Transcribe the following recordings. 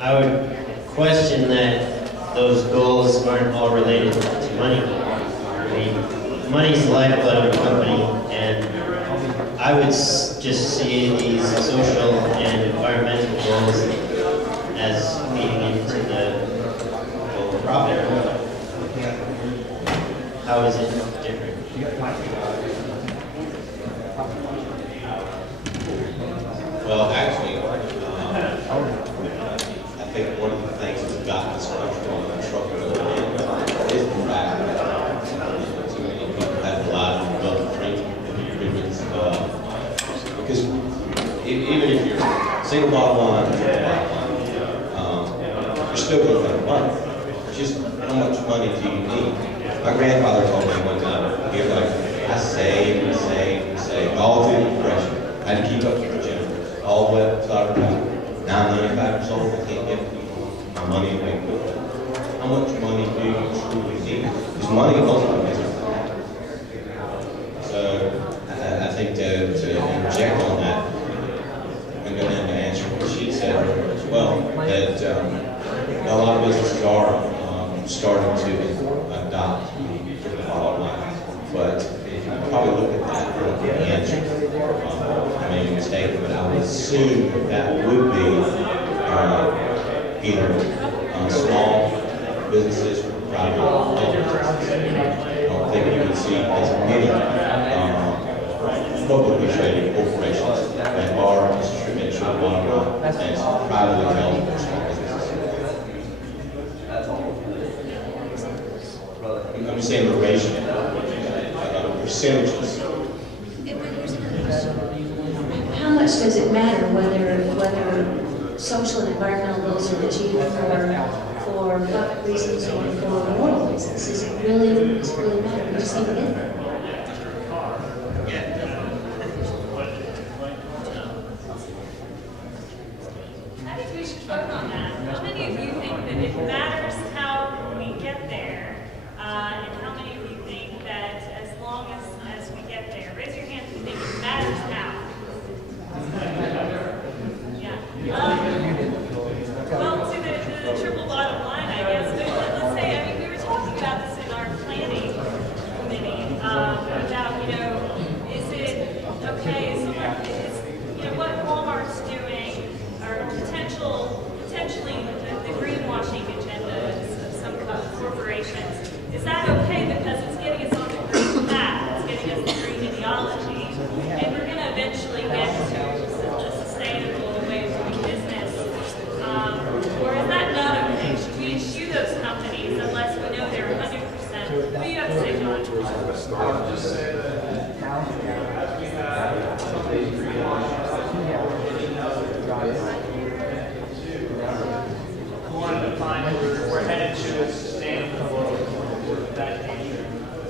I would question that those goals aren't all related to money. I mean, money's the lifeblood of a company, and I would just see these social and environmental goals as feeding into the goal of profit. How is it different? Well, actually, I think one of the things that's got this country on the truck is the fact that too many people have a lot of wealth training agreements. Because even if you're single bottom line, you're still going to make money. It's just how much money do you need? My grandfather told me one time, he was like, I saved, all through the Depression. I had to keep up with the gym. All the way up to I retired. Now I'm 95 years old, I can't get my money to make good. How much money do you truly need? Because money ultimately makes everything happen. So I think to interject on that, I'm going to answer what she said as well, that a lot of businesses are starting to adopt the bottom line. But if you probably look at that from the answer, I made a mistake, but I would assume that would be either small businesses or private businesses. I don't think you would see as many publicly traded corporations that are distributed to the bottom line as privately held or small businesses. I'm saying the ratio, percentages. How much does it matter whether social and environmental goals are achieved for profit reasons or for moral reasons? Does it really matter? We just need to get there. I think we should vote on that. How many of you think that it matters how we get there? And how many of you think that as long as we get there? Raise your hand if you think it matters how. Well, to the triple bottom line, I guess. But let's say, I mean, we were talking about this in our planning committee about, is it okay? What Walmart's doing, or potentially the greenwashing agendas of some corporations. Is that okay because it's getting us on the green path? It's getting us the green ideology, and we're going to eventually get to a sustainable way of doing business. Or is that not okay? Should we eschew those companies unless we know they're 100%? What do you have to say, John? I would just say that as we have companies greenwashing, we wanted to find we're headed to a sustainable world that nature,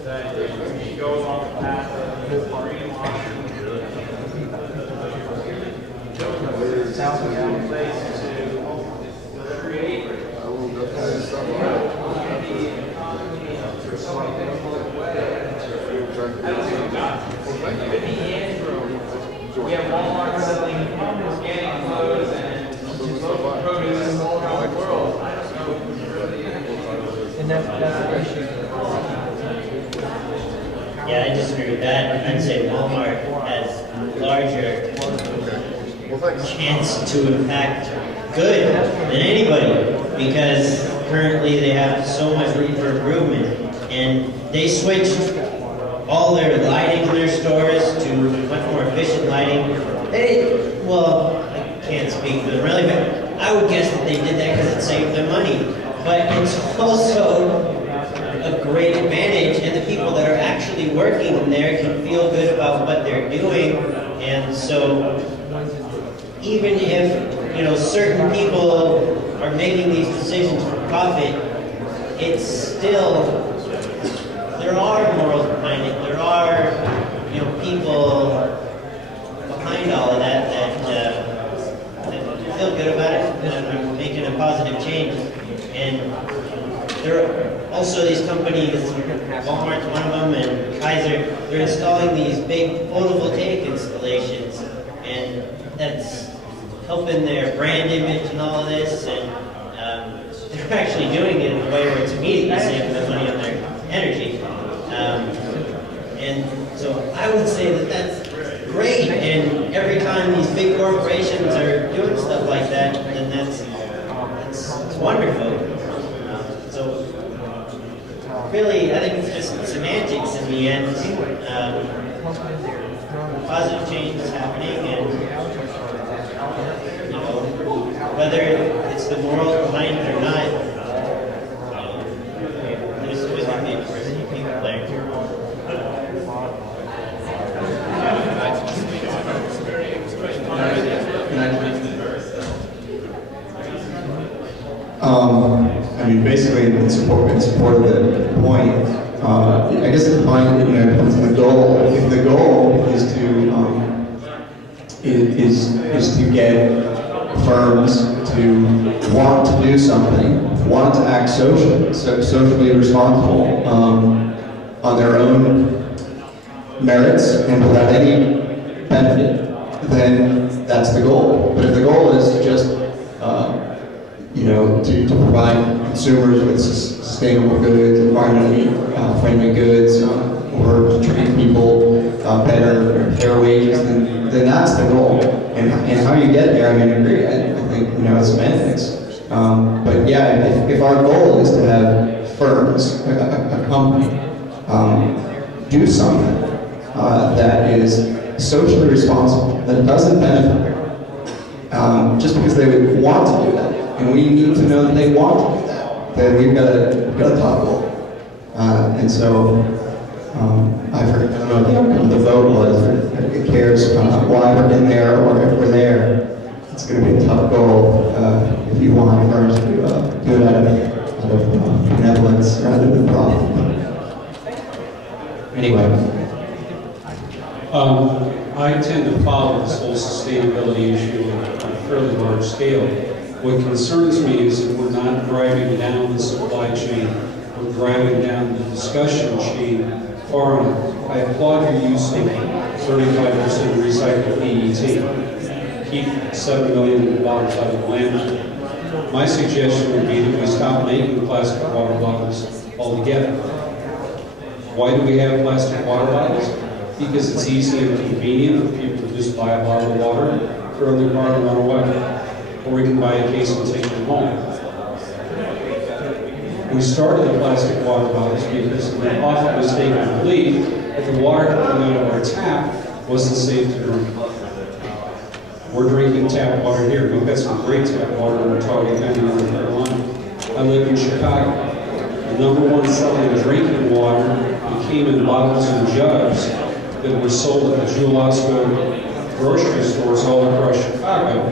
that we go along the path of greenwashing, place to create the economy for something way. I don't think we got it. In the end, we have Walmart selling organic clothes and local produce all around the world. I don't know if we really and that's the issue. Yeah, I disagree with that. I'd say Walmart has a larger chance to impact good than anybody, because currently they have so much room for improvement, and they switched all their lighting in their stores to much more efficient lighting. Well, I can't speak for them really, but I would guess that they did that because it saved them money. But it's also a great advantage, and the people that are actually working there can feel good about what they're doing. And so even if certain people are making these decisions for profit, it's still, there are morals behind it. There are people behind all of that feel good about it and are making a positive change. And there are also these companies, Walmart's one of them, and Kaiser, they're installing these big photovoltaic installations, and that's helping their brand image and all of this, and they're actually doing it in a way where it's immediately saving them money on their energy. And so I would say that that's great, and every time these big corporations are doing stuff like that, then that's wonderful. So really, I think it's just semantics in the end. Positive change is happening, and you know, whether it's the moral behind it or not, there's always going to be a person people there. I mean, basically, in support of the point, I guess the point, you know, depends on the goal. If the goal is to get firms to want to do something, want to act socially responsible on their own merits and without any benefit, then that's the goal. But if the goal is to just you know, to provide consumers with sustainable goods, environmentally friendly goods, or to treat people better, or fair wages, then that's the goal. And how you get there, I mean, I agree. I think, you know, it's semantics. But yeah, if our goal is to have firms, a company, do something that is socially responsible, that doesn't benefit, just because they would want to do that. And we need to know that they want to do that. That we've got a top goal. And so I've heard, I don't know what the outcome of the vote was, but it cares why we're in there or if we're there. It's going to be a tough goal if you want firms to do it out of benevolence rather than profit. Anyway. I tend to follow this whole sustainability issue on a fairly large scale. What concerns me is that we're not driving down the supply chain, we're driving down the discussion chain far enough. I applaud your use of 35% recycled PET. Keep 7 million bottles out of the landfill. My suggestion would be that we stop making plastic water bottles altogether. Why do we have plastic water bottles? Because it's easy and convenient for people to just buy a bottle of water, throw in their car and run away. Or we can buy a case and take them home. We started the plastic water bottles because of the often mistaken belief that the water coming out of our tap wasn't safe to drink. We're drinking tap water here. We've got some great tap water in Ottawa County, North Carolina. I live in Chicago. The #1 selling drinking water that came in bottles and jugs that were sold at the Jewel Osco grocery stores all across Chicago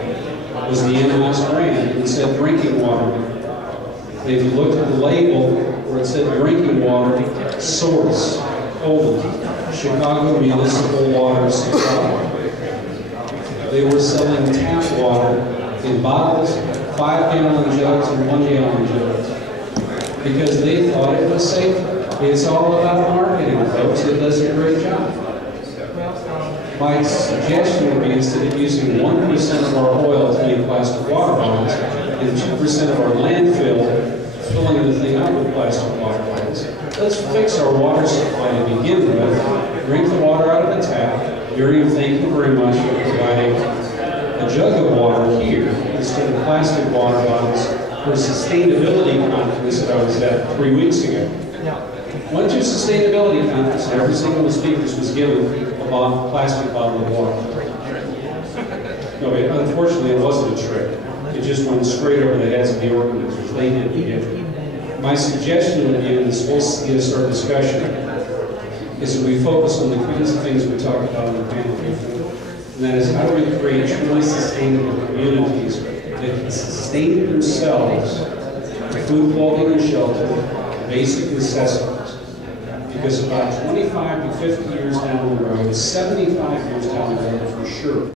was the in-house brand, and it said drinking water. And if you looked at the label where it said drinking water, source, Chicago Municipal Water Supply. They were selling tap water in bottles, 5-gallon jugs and 1-gallon jugs, because they thought it was safer. It's all about marketing, folks. It does a great job. My suggestion would be, instead of using 1% of our oil to make plastic water bottles and 2% of our landfill filling the thing up with plastic water bottles, let's fix our water supply to begin with. Drink the water out of the tap. Miriam, thank you very much for providing a jug of water here instead of plastic water bottles for a sustainability conference that I was at 3 weeks ago. Went to a sustainability conference and every single one of the speakers was given a plastic bottle of water. No, unfortunately it wasn't a trick. It just went straight over the heads of the organizers. They didn't get it. My suggestion would be in this whole CSR discussion is that we focus on the kinds of things we talked about in the panel before. And that is, how do we create truly sustainable communities that can sustain themselves, food, clothing, and shelter, basic necessities. Because about 25 to 50 years down the road, 75 years down the road for sure,